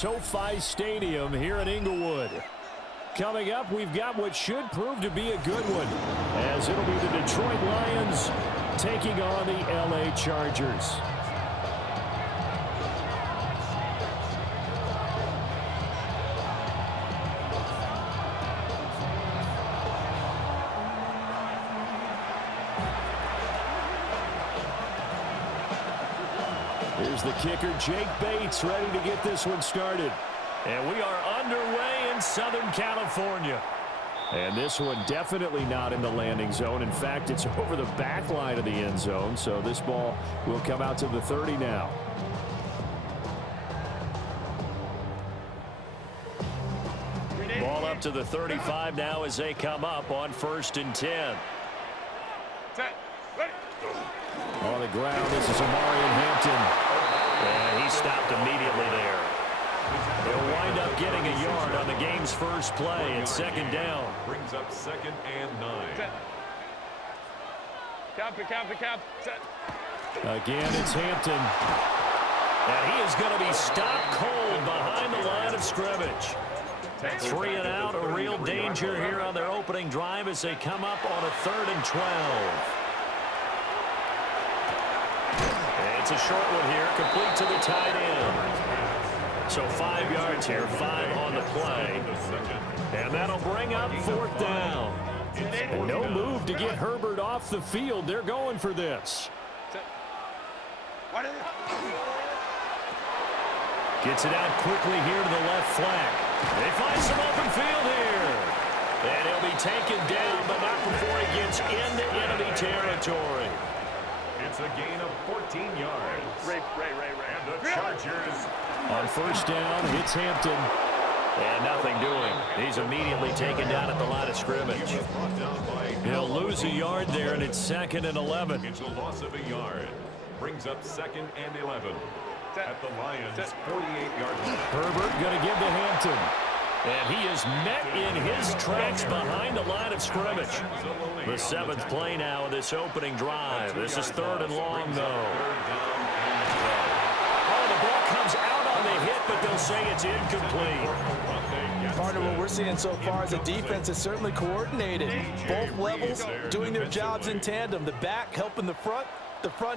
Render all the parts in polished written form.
SoFi Stadium here in Inglewood. Coming up, we've got what should prove to be a good one, as it'll be the Detroit Lions taking on the LA Chargers. Here's the kicker, Jake Bates, ready to get this one started. And we are underway in Southern California. And this one definitely not in the landing zone. In fact, it's over the back line of the end zone. So this ball will come out to the 30 now. Ball up to the 35 now as they come up on 1st and 10. On the ground, this is Omarion Hampton. And he stopped immediately there. They'll wind up getting a yard on the game's first play. It's 2nd down. Brings up 2nd and 9. Again, it's Hampton. And he is going to be stopped cold behind the line of scrimmage. 3 and out, a real danger here on their opening drive as they come up on a 3rd and 12. It's a short one here, complete to the tight end. So 5 yards here, 5 on the play. And that'll bring up 4th down. And no move to get Herbert off the field. They're going for this. Gets it out quickly here to the left flank. They find some open field here. And he'll be taken down, but not before he gets into enemy territory. It's a gain of 14 yards. And the Chargers. On 1st down, it's Hampton. And nothing doing. He's immediately taken down at the line of scrimmage. He'll lose a yard there, and it's 2nd and 11. It's a loss of a yard. Brings up 2nd and 11. At the Lions' 48-yard line. Herbert going to give to Hampton. And he is met in his tracks behind the line of scrimmage. The 7th play now of this opening drive. This is 3rd and long, though. Oh, the ball comes out on the hit, but they'll say it's incomplete. Partner, what we're seeing so far is the defense is certainly coordinated. Both levels doing their jobs in tandem. The back helping the front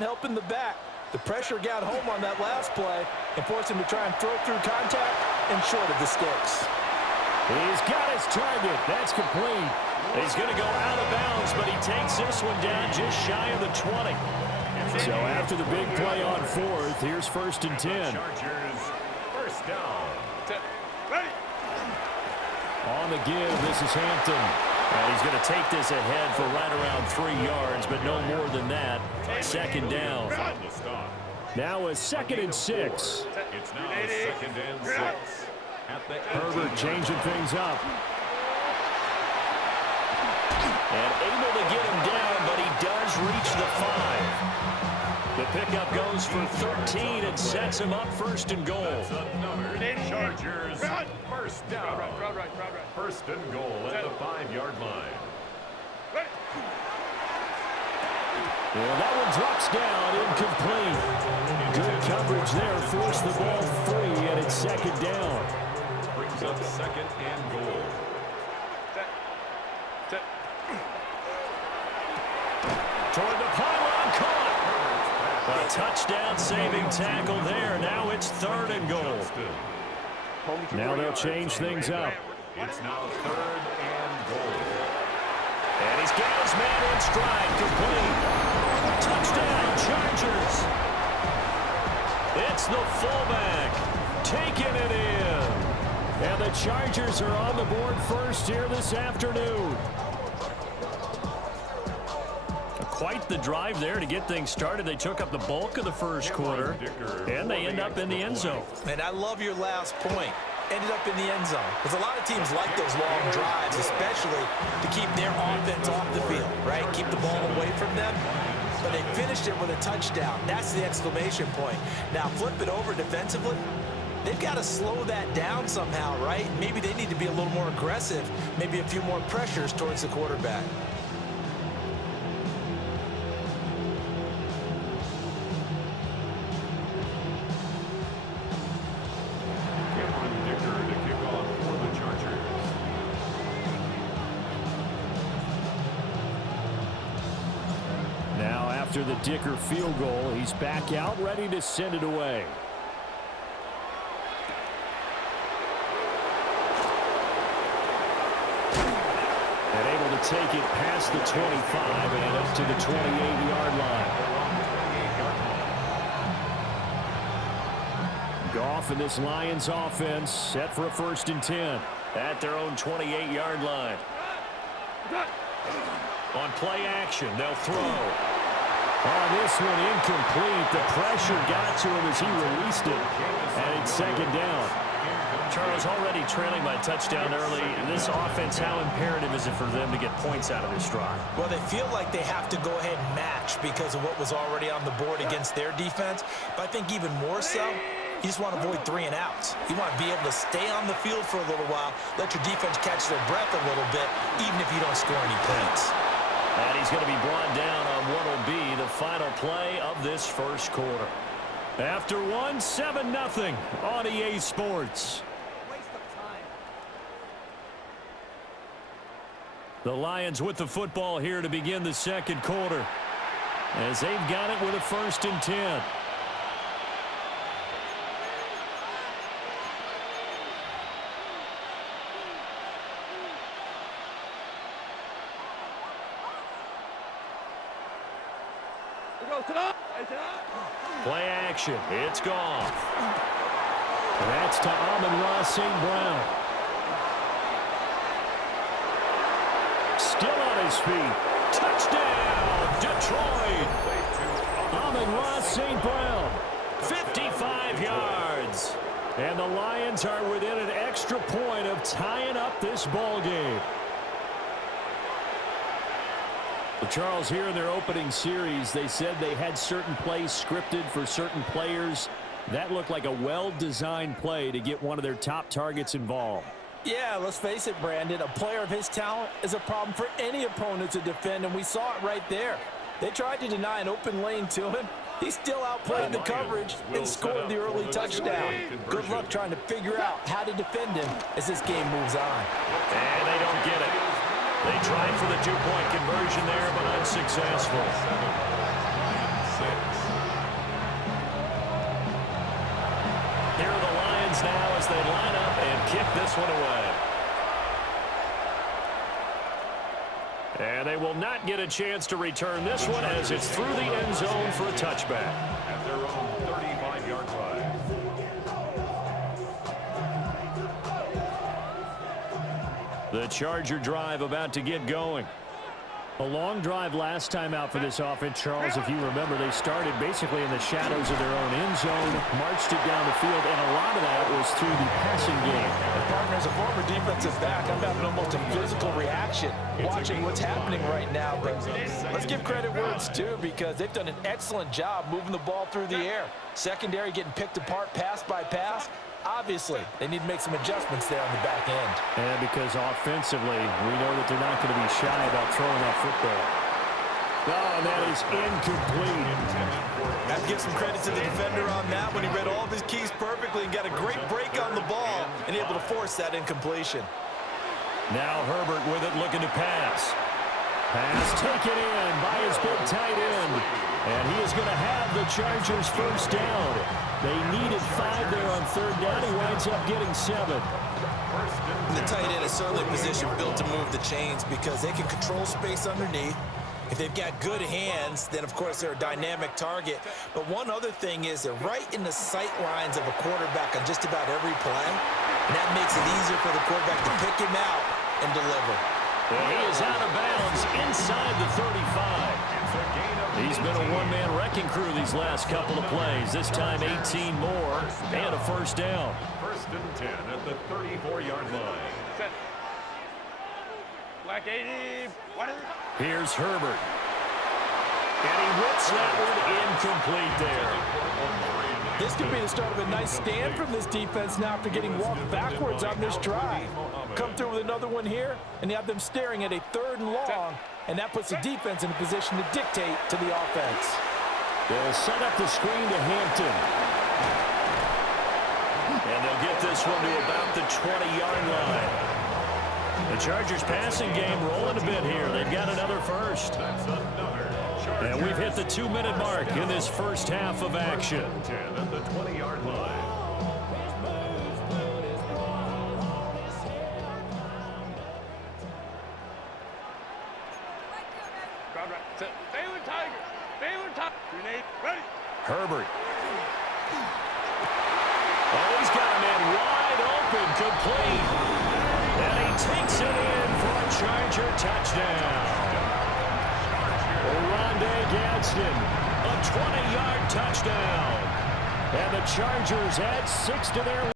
helping the back. The pressure got home on that last play and forced him to try and throw through contact and short of the sticks. He's got his target. That's complete. He's going to go out of bounds, but he takes this one down just shy of the 20. So after the big play on 4th, here's 1st and 10. Chargers, 1st down. On the give, this is Hampton. And he's going to take this ahead for right around 3 yards, but no more than that. 2nd down. Now a 2nd and 6. It's now 2nd and 6. Herbert changing things up. And able to get him down, but he does reach the 5. The pickup goes for 13 and sets him up 1st and goal. That's another Chargers 1st down. 1st and goal at the 5-yard line. Well, that one drops down, incomplete. Good coverage there, forced the ball free, and it's 2nd down. Brings up 2nd and goal. Toward the pylon, caught. A touchdown-saving tackle there. Now it's 3rd and goal. Now they'll change things up. It's now 3rd and goal. And he's got his man in stride, complete. Touchdown, Chargers. It's the fullback taking it in. And the Chargers are on the board first here this afternoon. Quite the drive there to get things started. They took up the bulk of the first quarter, and they end up in the end zone. And I love your last point. Ended up in the end zone. Because a lot of teams like those long drives, especially to keep their offense off the field, right? Keep the ball away from them. But they finished it with a touchdown. That's the exclamation point. Now flip it over defensively. They've got to slow that down somehow, right? Maybe they need to be a little more aggressive. Maybe a few more pressures towards the quarterback. after the Dicker field goal. He's back out, ready to send it away. And able to take it past the 25 and up to the 28-yard line. Goff and this Lions offense set for a 1st and 10 at their own 28-yard line. On play action, they'll throw. Oh, this one incomplete. The pressure got to him as he released it, and it's 2nd down. Charles, already trailing by touchdown early. This offense, how imperative is it for them to get points out of this drive? Well, they feel like they have to go ahead and match because of what was already on the board against their defense. But I think even more so, you just want to avoid 3 and outs. You want to be able to stay on the field for a little while, let your defense catch their breath a little bit, even if you don't score any points. And he's going to be brought down on what will be the final play of this 1st quarter. After 7-0 on EA Sports. The Lions with the football here to begin the 2nd quarter, as they've got it with a 1st and 10. Play action. It's Goff. That's to Amon-Ra St. Brown. Still on his feet. Touchdown, Detroit. Amon-Ra St. Brown, 55 yards. And the Lions are within an extra point of tying up this ball game. Well, Charles, here in their opening series, they said they had certain plays scripted for certain players. That looked like a well-designed play to get one of their top targets involved. Yeah, let's face it, Brandon. A player of his talent is a problem for any opponent to defend, and we saw it right there. They tried to deny an open lane to him. He still outplayed the coverage and scored the early touchdown. Good luck trying to figure out how to defend him as this game moves on. And they don't get it. They tried for the 2-point conversion there, but unsuccessful. Here are the Lions now as they line up and kick this one away. And they will not get a chance to return this one as it's through the end zone for a touchback. At their own 35-yard line. The Charger drive about to get going. A long drive last time out for this offense, Charles. If you remember, they started basically in the shadows of their own end zone, marched it down the field, and a lot of that was through the passing game. Partner, as a former defensive back, I'm having almost a physical reaction watching what's happening right now. But let's give credit where it's due, because they've done an excellent job moving the ball through the air. Secondary getting picked apart pass by pass. Obviously, they need to make some adjustments there on the back end. And because offensively, we know that they're not going to be shy about throwing that football. Oh, and that is incomplete. I have to give some credit to the defender on that when he read all of his keys perfectly and got a great break on the ball and able to force that incompletion. Now Herbert with it, looking to pass. Pass taken in by his big tight end. And he is going to have the Chargers 1st down. They needed 5 there on 3rd down. He winds up getting 7. The tight end is certainly a position built to move the chains because they can control space underneath. If they've got good hands, then of course they're a dynamic target. But one other thing is they're right in the sight lines of a quarterback on just about every play. And that makes it easier for the quarterback to pick him out and deliver. Well, he is out of bounds inside the 35. He's been a one-man wrecking crew these last couple of plays. This time 18 more and a 1st down. 1st and 10 at the 34-yard line. Set. Black 80. What is it? Here's Herbert. And he whips that one incomplete there. This could be the start of a nice stand from this defense now after getting walked backwards on this drive. Come through with another one here, and you have them staring at a 3rd and long, and that puts the defense in a position to dictate to the offense. They'll set up the screen to Hampton. And they'll get this one to about the 20-yard line. The Chargers passing game rolling a bit here. They've got another first. And we've hit the 2-minute mark in this first half of action. 10 at the 20-yard line. Herbert. Oh, he's got a man wide open, complete. And he takes it in for a Charger touchdown. Rondé Gadsden, a 20-yard touchdown. And the Chargers add 6 to their